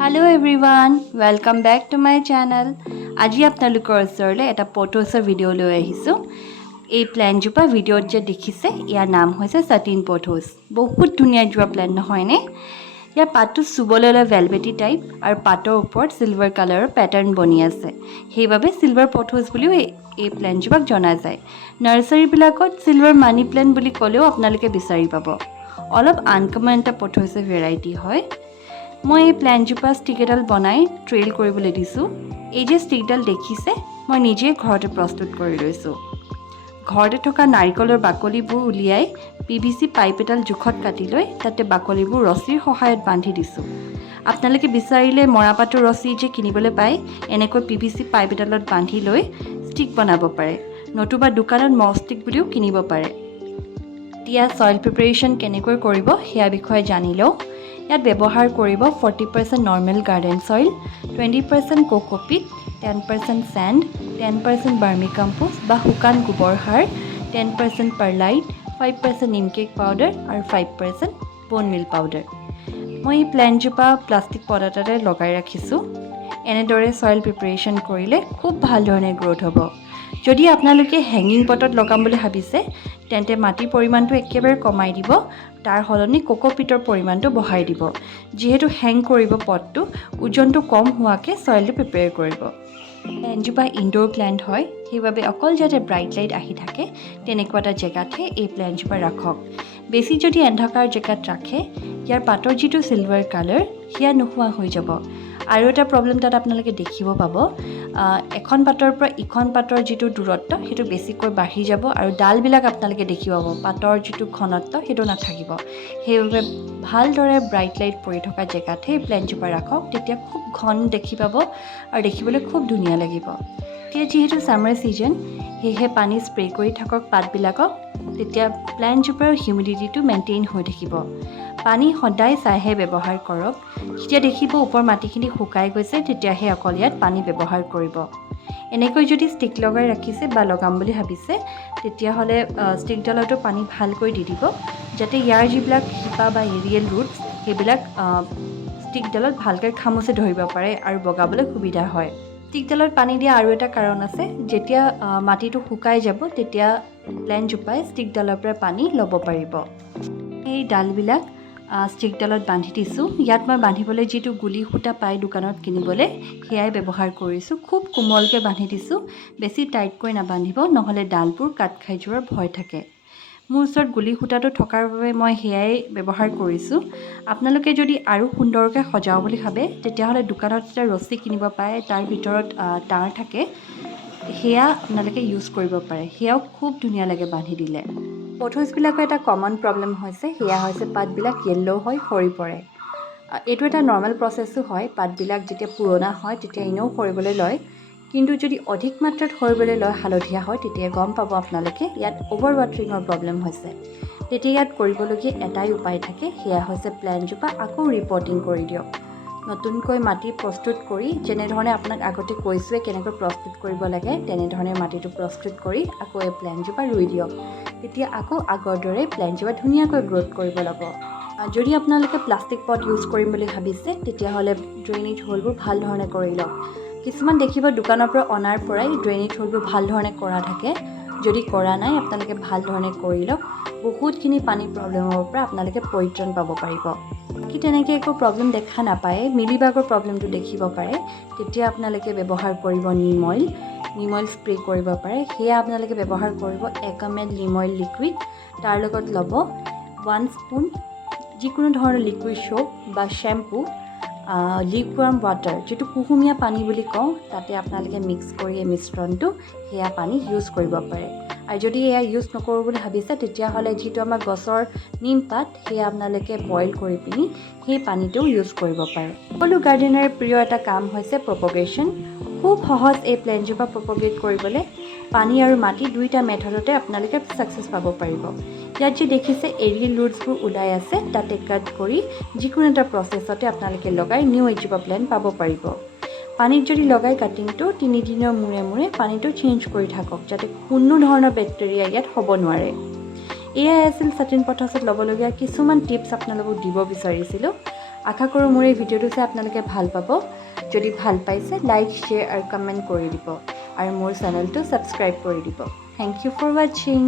Hello everyone, welcome back to my channel. আজি আপোনালোকৰ ওচৰলৈ এটা পথছৰ ভিডিঅ' লৈ আহিছোঁ। এই প্লেনজোপা ভিডিঅ'ত যে দেখিছে ইয়াৰ নাম হৈছে সাটিন পথছ। বহুত ধুনীয়া জোৱা প্লেন নহয়নে? ইয়াৰ পাতটো চুবলৈ ভেলভেটি টাইপ আৰু পাতৰ ওপৰত সিলভাৰ কালাৰৰ পেটাৰ্ন বনি আছে। সেইবাবে সিলভাৰ পথছ বুলিও এই প্লেনজোপাক জনা যায়। নাৰ্চাৰীবিলাকত সিলভাৰ মানি প্লেন্ট বুলি ক'লেও আপোনালোকে বিচাৰি পাব। অলপ আনকমন এটা পথছৰ ভেৰাইটি হয়। মই এই প্লেনজোপা ষ্টিক এডাল বনাই ট্ৰেইল কৰিবলৈ দিছোঁ। এই যে ষ্টিকডাল দেখিছে মই নিজে ঘৰতে প্ৰস্তুত কৰি লৈছোঁ। ঘৰতে থকা নাৰিকলৰ বাকলিবোৰ উলিয়াই PVC পাইপ এডাল জোখত কাটি লৈ তাতে বাকলিবোৰ ৰছীৰ সহায়ত বান্ধি দিছোঁ। আপোনালোকে বিচাৰিলে মৰাপাতৰ ৰছী যে কিনিবলৈ পায় এনেকৈ PVC পাইপ এডালত বান্ধি লৈ ষ্টিক বনাব পাৰে, নতুবা দোকানত মহ ষ্টিক বুলিও কিনিব পাৰে। এতিয়া চইল প্ৰিপাৰেশ্যন কেনেকৈ কৰিব সেয়া বিষয়ে জানি লওঁ। ইয়াত ব্যৱহাৰ কৰিব 40% নৰ্মেল গাৰ্ডেন চইল, 20% কোকোপিট, 10% চেণ্ড, 10% বাৰ্মি কম্পোষ্ট বা শুকান গোবৰ সাৰ, 10% পাৰ্লাইট, 5% নিম কেক পাউডাৰ আৰু 5% বোন মিল পাউডাৰ। মই এই প্লেনজোপা প্লাষ্টিক পট এটাতে লগাই ৰাখিছোঁ। এনেদৰে চইল প্ৰিপাৰেশ্যন কৰিলে খুব ভাল ধৰণে গ্ৰ'থ হ'ব। যদি আপোনালোকে হেঙিং পটত লগাম বুলি ভাবিছে তেন্তে মাটিৰ পৰিমাণটো একেবাৰে কমাই দিব, তাৰ সলনি কোকোপিটৰ পৰিমাণটো বঢ়াই দিব। যিহেতু হেং কৰিব পটটো, ওজনটো কম হোৱাকৈ চইলটো প্ৰিপেয়াৰ কৰিব। প্লেনজোপা ইনডোৰ প্লেণ্ট হয়, সেইবাবে অকল যাতে ব্ৰাইট লাইট আহি থাকে তেনেকুৱা এটা জেগাতহে এই প্লেনজোপা ৰাখক। বেছি যদি এন্ধাকাৰ জেগাত ৰাখে ইয়াৰ পাতৰ যিটো চিলভাৰ কালাৰ সেয়া নোহোৱা হৈ যাব। আৰু এটা প্ৰব্লেম তাত আপোনালোকে দেখিব পাব, এখন পাতৰ পৰা ইখন পাতৰ যিটো দূৰত্ব সেইটো বেছিকৈ বাঢ়ি যাব আৰু ডালবিলাক আপোনালোকে দেখি পাব পাতৰ যিটো ঘনত্ব সেইটো নাথাকিব। সেইবাবে ভালদৰে ব্ৰাইট লাইট পৰি থকা জেগাতহে প্লেনজোপা ৰাখক, তেতিয়া খুব ঘন দেখি পাব আৰু দেখিবলৈ খুব ধুনীয়া লাগিব। এতিয়া যিহেতু ছামাৰ ছিজন সেয়েহে পানী স্প্ৰে কৰি থাকক পাতবিলাকক, তেতিয়া প্লেনজোপাৰ হিউমিডিটিটো মেইনটেইন হৈ থাকিব। পানী সদায় চাইহে ব্যৱহাৰ কৰক। যেতিয়া দেখিব ওপৰ মাটিখিনি শুকাই গৈছে তেতিয়াহে অকল ইয়াত পানী ব্যৱহাৰ কৰিব। এনেকৈ যদি ষ্টিক লগাই ৰাখিছে বা লগাম বুলি ভাবিছে তেতিয়াহ'লে ষ্টিকডালতো পানী ভালকৈ দি দিব, যাতে ইয়াৰ যিবিলাক শিপা বা এৰিয়েল ৰুটছ সেইবিলাক ষ্টিকডালত ভালকৈ খামুচি ধৰিব পাৰে আৰু বগাবলৈ সুবিধা হয়। ষ্টিকডালত পানী দিয়া আৰু এটা কাৰণ আছে, যেতিয়া মাটিটো শুকাই যাব তেতিয়া প্লেনজোপাই ষ্টিকডালৰ পৰা পানী ল'ব পাৰিব। এই ডালবিলাক ষ্টিকডালত বান্ধি দিছোঁ। ইয়াত মই বান্ধিবলৈ যিটো গুলি সূতা পাই দোকানত কিনিবলৈ সেয়াই ব্যৱহাৰ কৰিছোঁ। খুব কোমলকৈ বান্ধি দিছোঁ, বেছি টাইটকৈ নাবান্ধিব নহ'লে ডালবোৰ কাট খাই যোৱাৰ ভয় থাকে। মোৰ ওচৰত গুলি সূতাটো থকাৰ বাবে মই সেয়াই ব্যৱহাৰ কৰিছোঁ। আপোনালোকে যদি আৰু সুন্দৰকৈ সজাওঁ বুলি ভাবে তেতিয়াহ'লে দোকানত এটা ৰছী কিনিব পাৰে, তাৰ ভিতৰত তাঁৰ থাকে, সেয়া আপোনালোকে ইউজ কৰিব পাৰে। সেয়াও খুব ধুনীয়া লাগে বান্ধি দিলে। পথছবিলাকৰ এটা কমন প্ৰব্লেম হৈছে, সেয়া হৈছে পাতবিলাক য়েল্ল' হৈ সৰি পৰে। এইটো এটা নৰ্মেল প্ৰচেছো হয়, পাতবিলাক যেতিয়া পুৰণা হয় তেতিয়া এনেও সৰিবলৈ লয়, কিন্তু যদি অধিক মাত্ৰাত সৰিবলৈ লয় হালধীয়া হয় তেতিয়া গম পাব আপোনালোকে ইয়াত অ'ভাৰ ৱাটাৰিঙৰ প্ৰব্লেম হৈছে। তেতিয়া ইয়াত কৰিবলগীয়া এটাই উপায় থাকে, সেয়া হৈছে প্লেনজোপা আকৌ ৰিপৰ্টিং কৰি দিয়ক। নতুনকৈ মাটি প্ৰস্তুত কৰি, যেনেধৰণে আপোনাক আগতে কৈছোঁৱে কেনেকৈ প্ৰস্তুত কৰিব লাগে তেনেধৰণে মাটিটো প্ৰস্তুত কৰি আকৌ এই প্লেনজোপা ৰুই দিয়ক। তেতিয়া আকৌ আগৰ দৰে প্লেনজোপা ধুনীয়াকৈ গ্ৰ'থ কৰিব ল'ব। যদি আপোনালোকে প্লাষ্টিক পট ইউজ কৰিম বুলি ভাবিছে তেতিয়াহ'লে ড্ৰেইনেজ হ'লবোৰ ভাল ধৰণে কৰি লওক। কিছুমান দেখিব দোকানৰ পৰা অনাৰ পৰাই ড্ৰেইনেজ হ'লবোৰ ভাল ধৰণে কৰা থাকে। যদি কৰা নাই আপোনালোকে ভাল ধৰণে কৰি লওক, বহুতখিনি পানীৰ প্ৰব্লেমৰ পৰা আপোনালোকে পৰিত্ৰাণ পাব পাৰিব। বাকী তেনেকৈ একো প্ৰব্লেম দেখা নাপায়, মিলিবাগৰ প্ৰব্লেমটো দেখিব পাৰে, তেতিয়া আপোনালোকে ব্যৱহাৰ কৰিব নিম অইল স্প্ৰে কৰিব পাৰে। সেয়া আপোনালোকে ব্যৱহাৰ কৰিব 1 ml নিম অইল লিকুইড, তাৰ লগত ল'ব 1 স্পুন যিকোনো ধৰণৰ লিকুইড সোপ বা শ্বেম্পু, লিকুৱাৰ্ম ৱাটাৰ যিটো কুহুমীয়া পানী বুলি কওঁ, তাতে আপোনালোকে মিক্স কৰি এই মিশ্ৰণটো সেয়া পানী ইউজ কৰিব পাৰে। আৰু যদি এয়া ইউজ নকৰোঁ বুলি ভাবিছে তেতিয়াহ'লে যিটো আমাৰ গছৰ নিম পাত সেয়া আপোনালোকে বইল কৰি পিনি সেই পানীটোও ইউজ কৰিব পাৰে। সকলো গাৰ্ডেনাৰ প্ৰিয় এটা কাম হৈছে প্ৰপগেশ্যন। খুব সহজ এই প্লেনজোপা প্ৰপগেট কৰিবলৈ। পানী আৰু মাটি দুইটা মেথডতে আপোনালোকে ছাকচেছ পাব পাৰিব। ইয়াত যে দেখিছে এৰিয়েল ৰুটছবোৰ ওলাই আছে, তাতে কাট কৰি যিকোনো এটা প্ৰচেছতে আপোনালোকে লগাই নিউ এজোপা প্লেণ্ট পাব পাৰিব। পানীত যদি লগাই কাটিংটো 3 দিনৰ মূৰে মূৰে পানীটো চেঞ্জ কৰি থাকক, যাতে কোনো ধৰণৰ বেক্টেৰিয়া ইয়াত হ'ব নোৱাৰে। এয়াই আছিল সাটিন পথছত ল'বলগীয়া কিছুমান টিপছ আপোনালোকক দিব বিচাৰিছিলোঁ। আশা কৰোঁ মোৰ এই ভিডিঅ'টো চাই আপোনালোকে ভাল পাব। যদি ভাল পাইছে লাইক শ্বেয়াৰ আৰু কমেণ্ট কৰি দিব আৰু মোৰ চেনেলটো ছাবস্ক্ৰাইব কৰি দিব। থেংক ইউ ফৰ ৱাচিং।